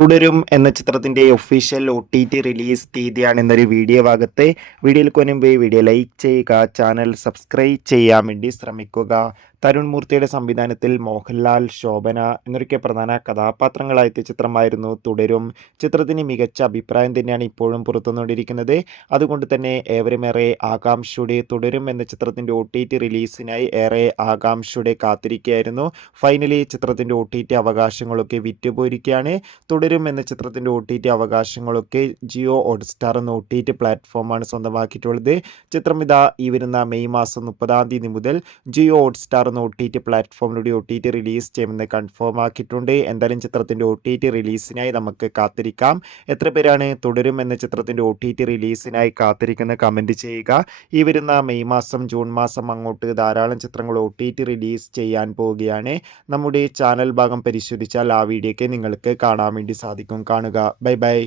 തുടരും എന്ന ചിത്രത്തിന്റെ ഒഫീഷ്യൽ OTT റിലീസ് തീയതിയാണ് എന്നൊരു വീഡിയോ ഭാഗത്ത്. വീഡിയോയിൽ മുൻപ് വീഡിയോ ലൈക്ക് ചെയ്യുക, ചാനൽ സബ്സ്ക്രൈബ് ചെയ്യാൻ വേണ്ടി ശ്രമിക്കുക. തരുൺ മൂർത്തിയുടെ സംവിധാനത്തിൽ മോഹൻലാൽ, ശോഭന എന്നൊക്കെ പ്രധാന കഥാപാത്രങ്ങളായെത്തിയ ചിത്രമായിരുന്നു തുടരും. ചിത്രത്തിന് മികച്ച അഭിപ്രായം തന്നെയാണ് ഇപ്പോഴും പുറത്തുവന്നുകൊണ്ടിരിക്കുന്നത്. അതുകൊണ്ട് തന്നെ ഏവരുമേറെ ആകാംക്ഷയോടെ തുടരും എന്ന ചിത്രത്തിന്റെ OTT റിലീസിനായി ഏറെ ആകാംക്ഷയോടെ കാത്തിരിക്കുകയായിരുന്നു. ഫൈനലി ചിത്രത്തിന്റെ OTT അവകാശങ്ങളൊക്കെ വിറ്റുപോയിരിക്കുകയാണ്. തുടരും എന്ന ചിത്രത്തിന്റെ OTT അവകാശങ്ങളൊക്കെ ജിയോ ഹോട്ട്സ്റ്റാർ എന്ന OTT പ്ലാറ്റ്ഫോമാണ് സ്വന്തമാക്കിയിട്ടുള്ളത്. ചിത്രം ഇതാ ഈ വരുന്ന മെയ് മാസം 30-ാം തീയതി മുതൽ ജിയോ ഹോട്ട്സ്റ്റാർ എന്ന OTT പ്ലാറ്റ്ഫോമിലൂടെ OTT റിലീസ് ചെയ്യുമെന്ന് കൺഫേം ആക്കിയിട്ടുണ്ട്. എന്തായാലും ചിത്രത്തിന്റെ OTT റിലീസിനായി നമുക്ക് കാത്തിരിക്കാം. എത്ര പേരാണ് തുടരും എന്ന ചിത്രത്തിന്റെ OTT റിലീസിനായി കാത്തിരിക്കുന്ന കമന്റ് ചെയ്യുക. ഈ വരുന്ന മെയ് മാസം, ജൂൺ മാസം അങ്ങോട്ട് ധാരാളം ചിത്രങ്ങൾ OTT റിലീസ് ചെയ്യാൻ പോവുകയാണ്. നമ്മുടെ ചാനൽ ഭാഗം പരിശോധിച്ചാൽ ആ വീഡിയോയ്ക്ക് നിങ്ങൾക്ക് കാണാൻ വേണ്ടി സാധിക്കും. കാണുക. Bye bye.